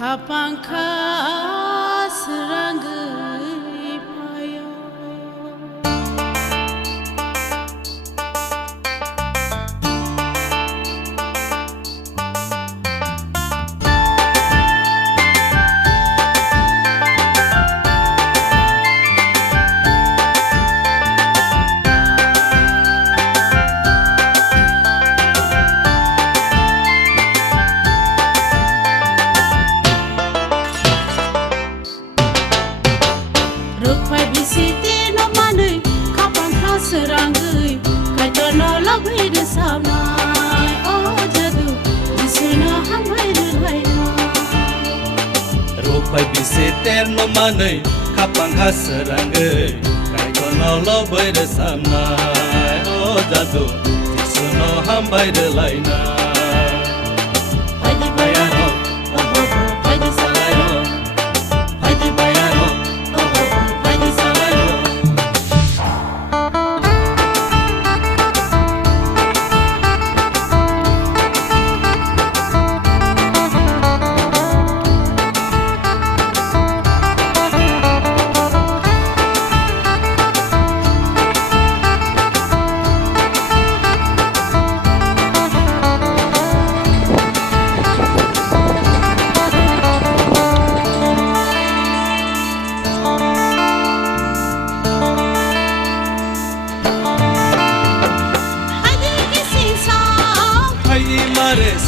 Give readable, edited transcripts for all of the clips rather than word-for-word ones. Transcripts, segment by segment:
Kapangka seranggai payo Rupai bisiti no manui kapangka seranggai kaito no labai de samnai oh jadu disuna hambai de laina Rupai bisiti no manui kapangka seranggai kaito no labai de samnai oh jadu disuna hambai de laina Padi bayano oh oh padi salaino Padi bayano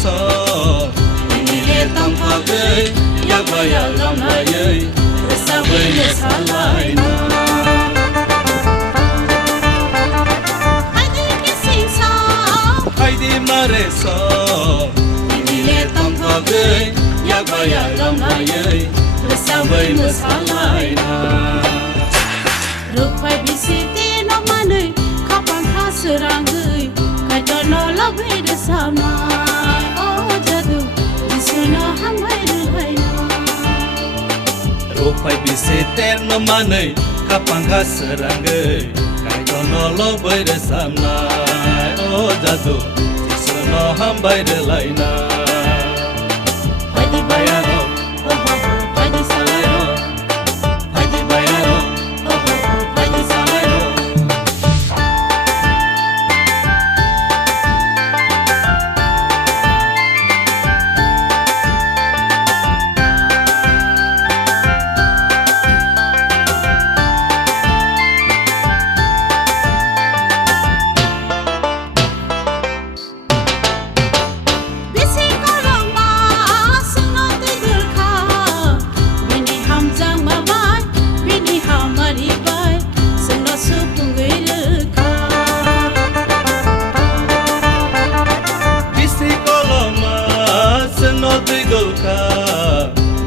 so ini le tang phagai yak ba ya lam na ye sa bai le sa lai na hai di mare so ini le tang phagai yak ba ya lam na ye sa bai le sa lai na Rupai bisiti no manui kapangka seranggai kaito no labai de samnai oh jadu disuna hambai de laina Rupai bisiti no manui kapangka seranggai kaito no labai de samnai oh jadu disuna hambai de laina Padi bayano oh oh padi salaino Padi bayano oh oh padi salaino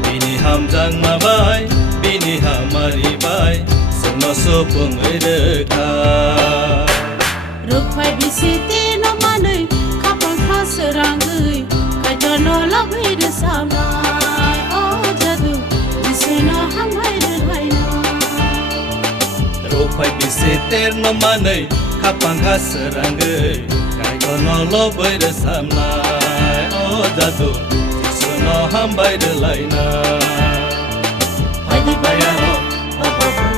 Bini hamjang mabai, bini hamari bai, semua sopung edeka. Rupai bisiti no manui kapangka seranggai kaito no labai de samnai oh jadu disuna hambai de laina Rupai bisiti no manui kapangka seranggai kaito no labai de samnai oh jadu disuna hambai de laina Padi bayano oh oh